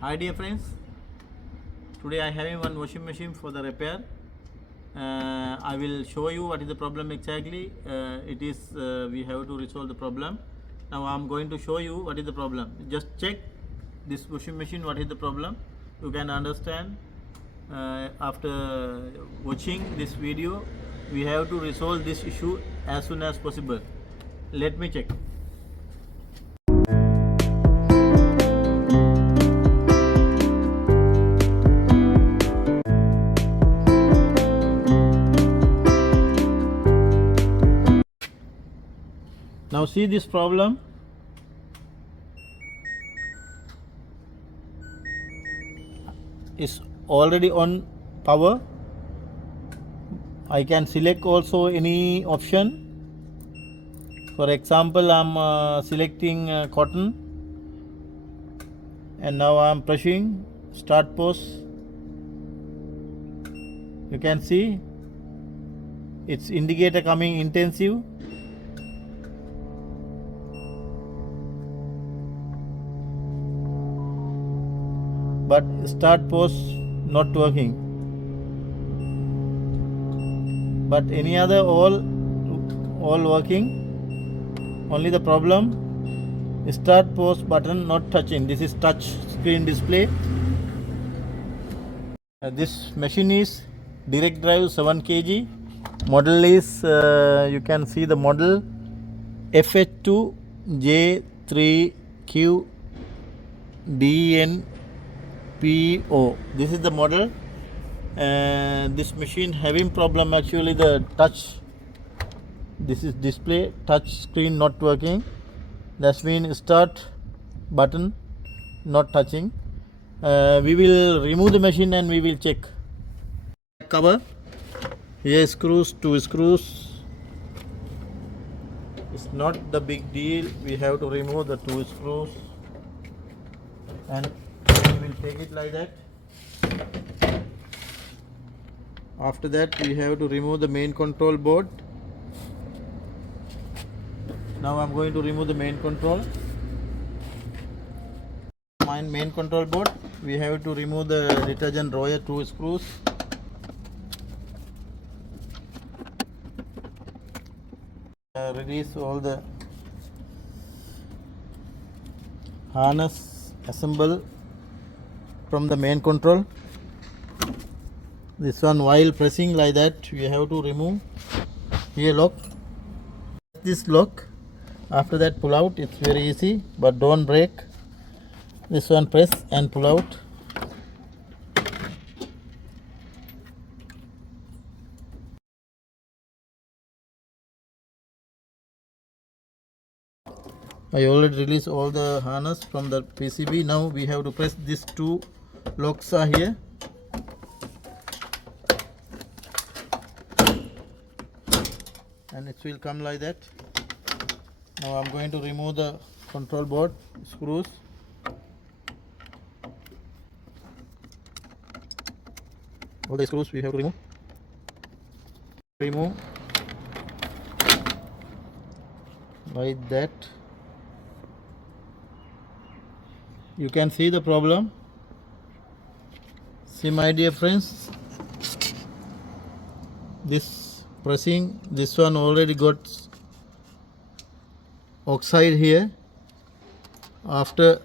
Hi dear friends, today I having one washing machine for the repair. I will show you what is the problem exactly. We have to resolve the problem. Now I am going to show you what is the problem. Just check this washing machine what is the problem. You can understand after watching this video. We have to resolve this issue as soon as possible. Let me check. Now see this problem. Is already on power. I can select also any option. For example, I am selecting cotton, and now I am pressing start pause. You can see its indicator coming intensive. But start pause not working. But any other all working. Only the problem start pause button not touching. This is touch screen display. This machine is direct drive 7 kg. Model is you can see the model FH2 J3QDNPO. This is the model. This machine having problem actually the touch. This is display touch screen not working. That means start button not touching. We will remove the machine and we will check. Cover. Here screws, 2 screws. It's not the big deal. We have to remove the 2 screws and we will take it like that. After that we have to remove the main control board. Now I am going to remove the main control. Main control board. We have to remove the detergent drawer 2 screws. Release all the harness assemble from the main control. This one while pressing like that we have to remove. Here lock. This lock. After that pull out. It's very easy, but don't break. This one press and pull out. I already released all the harness from the PCB. Now we have to press these 2 locks are here. And it will come like that. Now I am going to remove the control board screws. All the screws we have to remove like that. You can see the problem. See my dear friends, this pressing, this one already got oxide here. After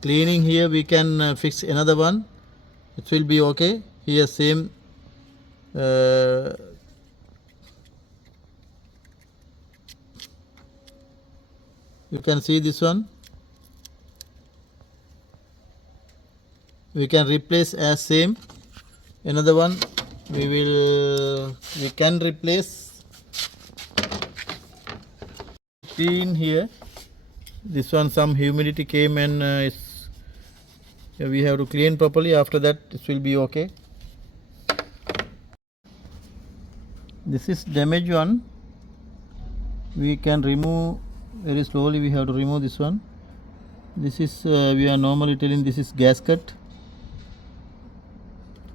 cleaning here we can fix another one. It will be okay. Here same you can see this one. We can replace as same. Another one we can replace. Clean here. This one some humidity came and we have to clean properly. After that it will be okay. This is damaged one. We can remove very slowly. We have to remove this one. This is we are normally telling this is gasket.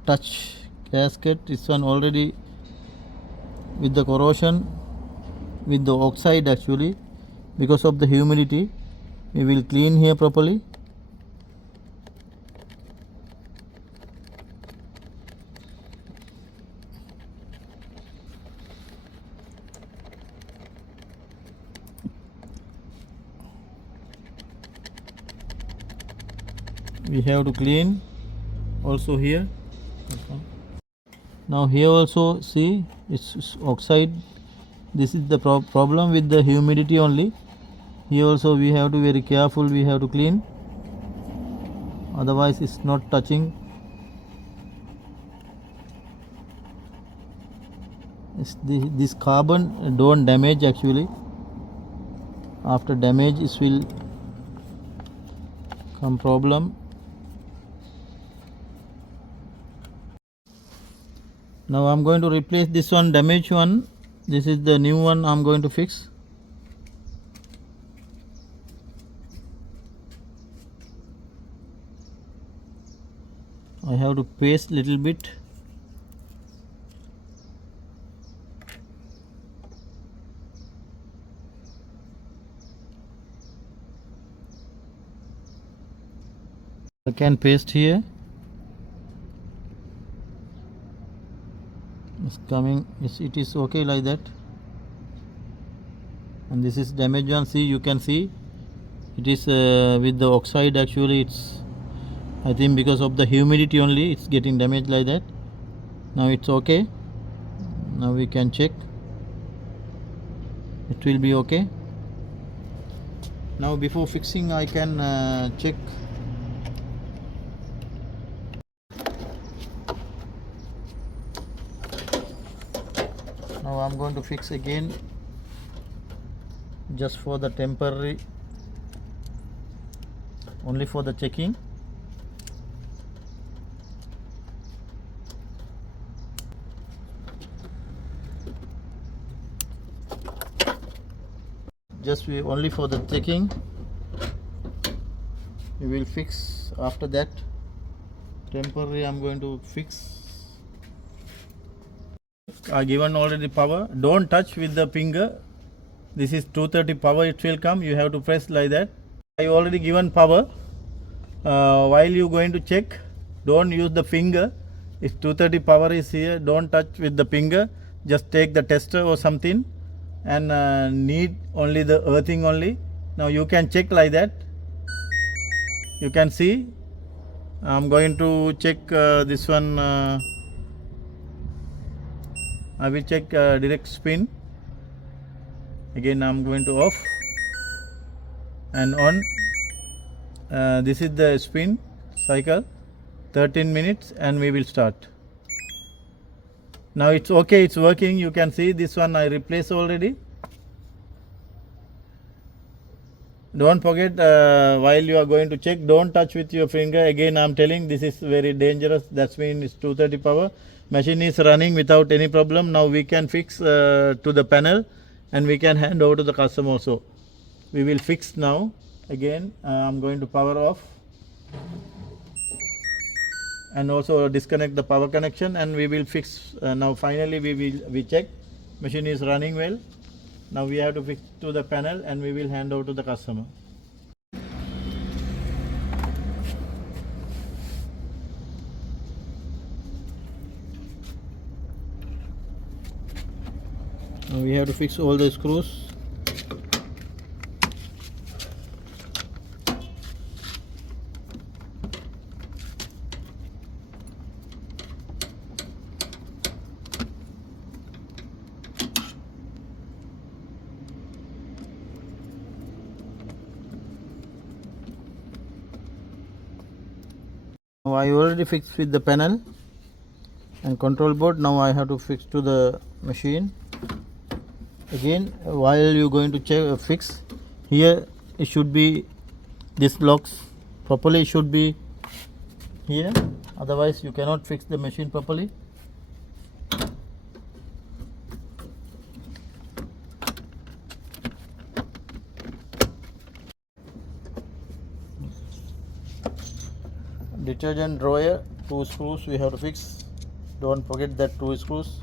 Touch gasket. This one already with the corrosion, with the oxide actually, because of the humidity. We will clean here properly. we have to clean also here. Now here also see it's oxide. This is the problem with the humidity only. Here also we have to be very careful, we have to clean, otherwise it's not touching. This carbon don't damage actually. After damage it will come problem. Now I'm going to replace this one, damaged one. This is the new one I'm going to fix. I have to paste little bit. I can paste here. It's coming. It is okay like that. And this is damaged one. See, you can see it is with the oxide. Actually, it's, I think because of the humidity only it's getting damaged like that. Now it's okay. Now we can check. It will be okay. Now before fixing I can check. Now I'm going to fix again, just for the temporary, only for the checking. Just only for the checking. We will fix after that. Temporary I'm going to fix. I given already power. Don't touch with the finger. This is 230 power, it will come. You have to press like that. I already given power. While you going to check, don't use the finger. If 230 power is here, don't touch with the finger. Just take the tester or something and need only the earthing only. Now you can check like that. You can see. I'm going to check this one. I will check direct spin. Again I'm going to off and on. This is the spin cycle, 13 minutes, and we will start. Now it's okay, it's working. You can see this one I replaced already. Don't forget, while you are going to check, don't touch with your finger. Again I'm telling, this is very dangerous. That's mean it's 230 power. Machine is running without any problem. Now we can fix to the panel and we can hand over to the customer also. We will fix now. Again I'm going to power off and also disconnect the power connection, and we will fix. Now finally we check machine is running well. Now we have to fix to the panel and we will hand over to the customer. Now we have to fix all the screws. Now I already fixed with the panel and control board. Now I have to fix to the machine. Again, while you going to check fix here, it should be this locks properly, should be here, otherwise you cannot fix the machine properly. Detergent drawer, 2 screws we have to fix. Don't forget that 2 screws.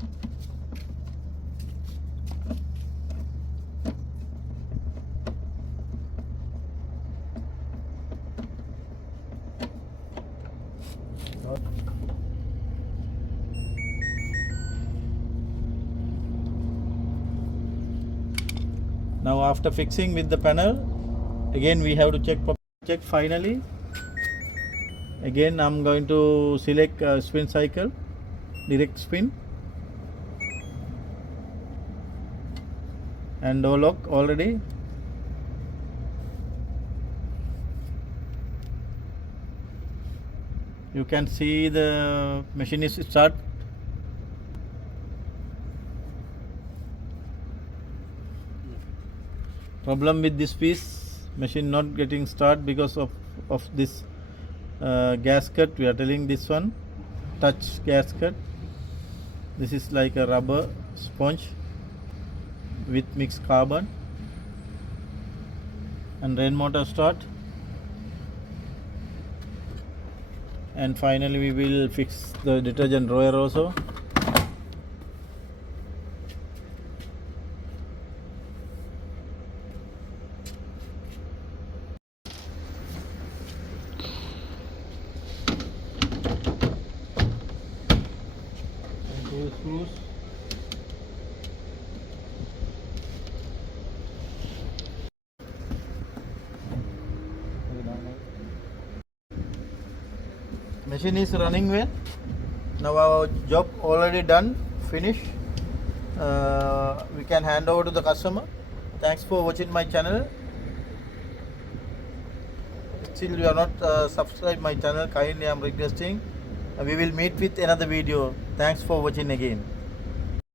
Now after fixing with the panel, again we have to check finally. Again I'm going to select spin cycle, direct spin, and no lock already. You can see the machine is start. Problem with this piece, machine not getting start because of this gasket. We are telling this one touch gasket. This is like a rubber sponge with mixed carbon. And rain motor start, and finally we will fix the detergent drawer also. And 2 screws. Machine is running well. Now our job already done, finished. We can hand over to the customer. Thanks for watching my channel. Still you are not subscribed my channel, kindly I am requesting. We will meet with another video. Thanks for watching again.